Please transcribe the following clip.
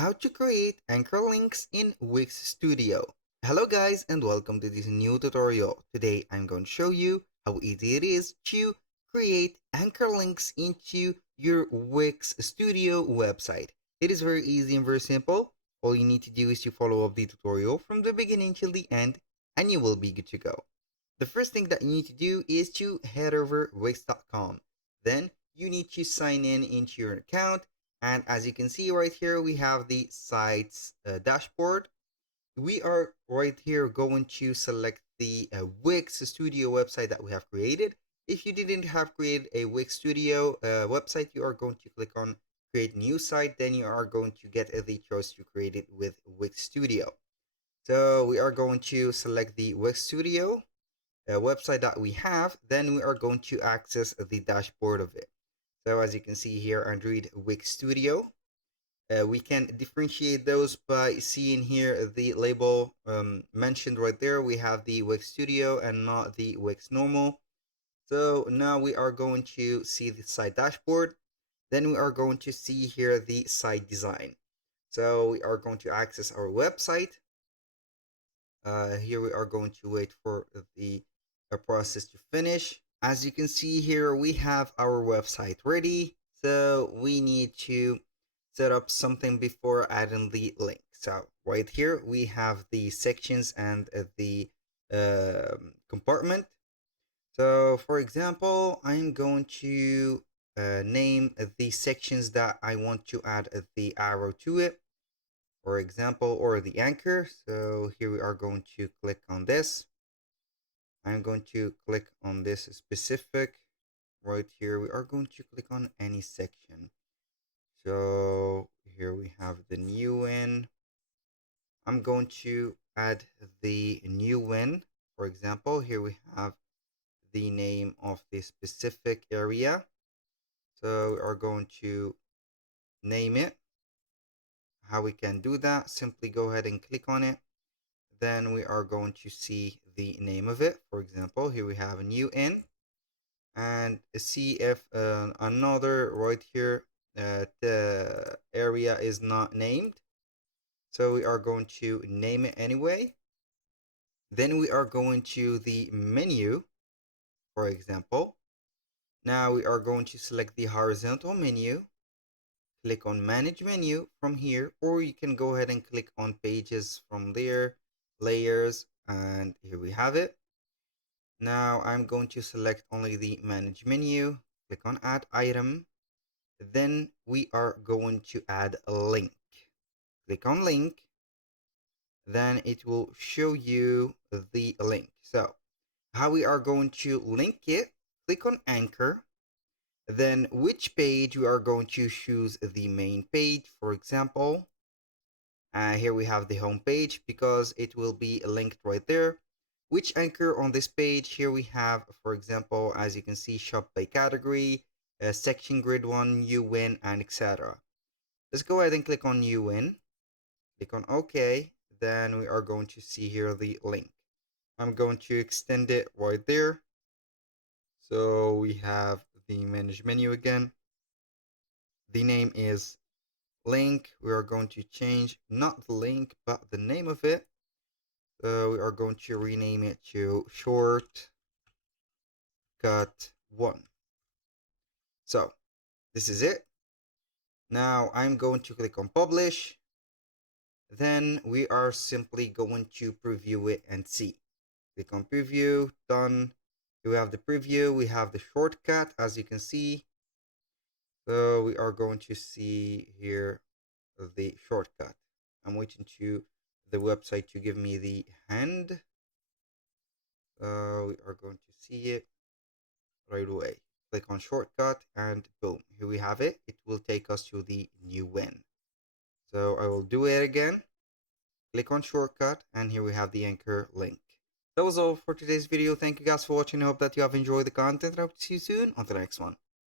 How to create anchor links in Wix Studio. Hello guys and welcome to this new tutorial. Today I'm going to show you how easy it is to create anchor links into your Wix Studio website. It is very easy and very simple. All you need to do is to follow up the tutorial from the beginning till the end and you will be good to go. The first thing that you need to do is to head over wix.com. Then you need to sign in into your account. And as you can see right here, we have the site's dashboard. We are right here going to select the Wix Studio website that we have created. If you didn't have created a Wix Studio website, you are going to click on create new site. Then you are going to get the choice to create it with Wix Studio. So we are going to select the Wix Studio website that we have. Then we are going to access the dashboard of it. So as you can see here, Android Wix Studio. We can differentiate those by seeing here the label mentioned right there. We have the Wix Studio and not the Wix Normal. So now we are going to see the site dashboard. Then we are going to see here the site design. So we are going to access our website. Here we are going to wait for the process to finish. As you can see here, we have our website ready. So we need to set up something before adding the link. So right here, we have the sections and the compartment. So for example, I'm going to name the sections that I want to add the arrow to it, for example, or the anchor. So here we are going to click on this. I'm going to click on this specific. Right here, we are going to click on any section. So here we have the new win. I'm going to add the new win. For example, here we have the name of the specific area. So we are going to name it. How we can do that, simply go ahead and click on it. Then we are going to see the name of it. For example, here we have a new in, and see if another right here the area is not named. So we are going to name it anyway. Then we are going to the menu, for example. Now we are going to select the horizontal menu, click on manage menu from here, or you can go ahead and click on pages from there, layers, and here we have it. Now I'm going to select only the manage menu, click on add item. Then we are going to add a link. Click on link. Then it will show you the link. So how we are going to link it, click on anchor. Then which page we are going to choose the main page, for example. Here we have the home page because it will be linked right there. Which anchor on this page? Here we have, for example, as you can see, shop by category, section grid 1, new win, and etc. Let's go ahead and click on new win. Click on OK. Then we are going to see here the link. I'm going to extend it right there. So we have the manage menu again. The name is link. We are going to change not the link but the name of it. So we are going to rename it to shortcut 1. So this is it. Now I'm going to click on publish. Then we are simply going to preview it and see. Click on preview, done. We have the preview, we have the shortcut, as you can see. So we are going to see here the shortcut. I'm waiting to the website to give me the hand. We are going to see it right away. Click on shortcut and boom, here we have it. It will take us to the new win. So I will do it again. Click on shortcut and here we have the anchor link. That was all for today's video. Thank you guys for watching. I hope that you have enjoyed the content. I hope to see you soon on the next one.